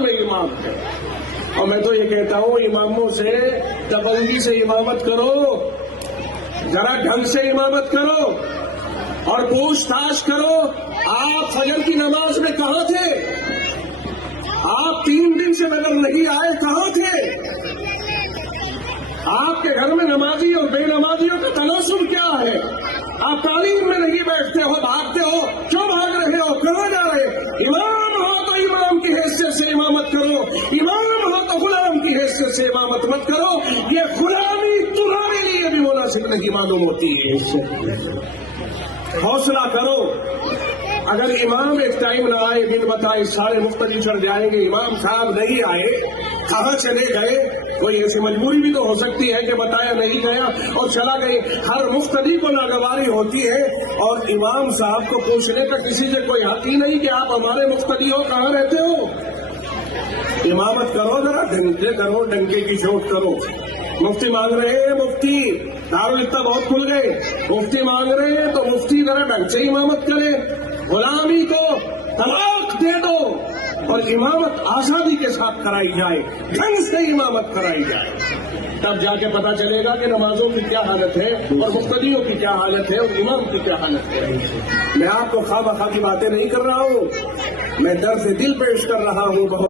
میں امام ہے. اور میں تو یہ کہتا ہوں اماموں سے دبنگی سے امامت کرو، ذرا ڈھنگ سے امامت کرو اور پوچھ تاچھ کرو. آپ فجر کی نماز میں کہاں تھے؟ آپ 3 دن سے نظر نہیں آئے، کہاں تھے؟ آپ کے گھر میں نمازی اور بے نمازیوں کا تناسب کیا ہے؟ آپ تعلیم میں نہیں بیٹھتے ہو، بھاگتے ہو. کیوں بھاگ رہے ہو؟ کہاں جا رہے؟ امام ہو تو امام کی حیثیت سے امامت کرو، امام ہو تو غلام کی حیثیت سے امامت مت کرو. یہ غلامی تمہارے لیے بھی مناسب نہیں معلوم ہوتی ہے. حوصلہ کرو. اگر امام ایک ٹائم نہ آئے، دن بتائے، سارے مقتدی چڑھ جائیں گے. امام صاحب نہیں آئے، کہاں چلے گئے؟ کوئی ایسی مجبوری بھی تو ہو سکتی ہے کہ بتایا نہیں گیا اور چلا گئے. ہر مقتدی کو ناگواری ہوتی ہے اور امام صاحب کو پوچھنے کا کسی سے کوئی حق ہی نہیں کہ آپ ہمارے مقتدی ہو، کہاں رہتے ہو؟ امامت کرو، ذرا ڈنکے کرو، ڈنکے کی چوٹ کرو. مفتی مانگ رہے ہیں، مفتی دارالفتہ بہت کھل گئے، مفتی مانگ رہے ہیں تو مفتی ذرا ڈھنگ سے امامت کرے. غلامی کو طلاق دے دو اور امامت آزادی کے ساتھ کرائی جائے، ڈھنگ سے امامت کرائی جائے. تب جا کے پتا چلے گا کہ نمازوں کی کیا حالت ہے اور مقتدیوں کی کیا حالت ہے اور امام کی کیا حالت ہے. میں آپ کو خواہ مخواہ کی باتیں نہیں کر رہا ہوں، میں درد دل پیش کر رہا ہوں. بہت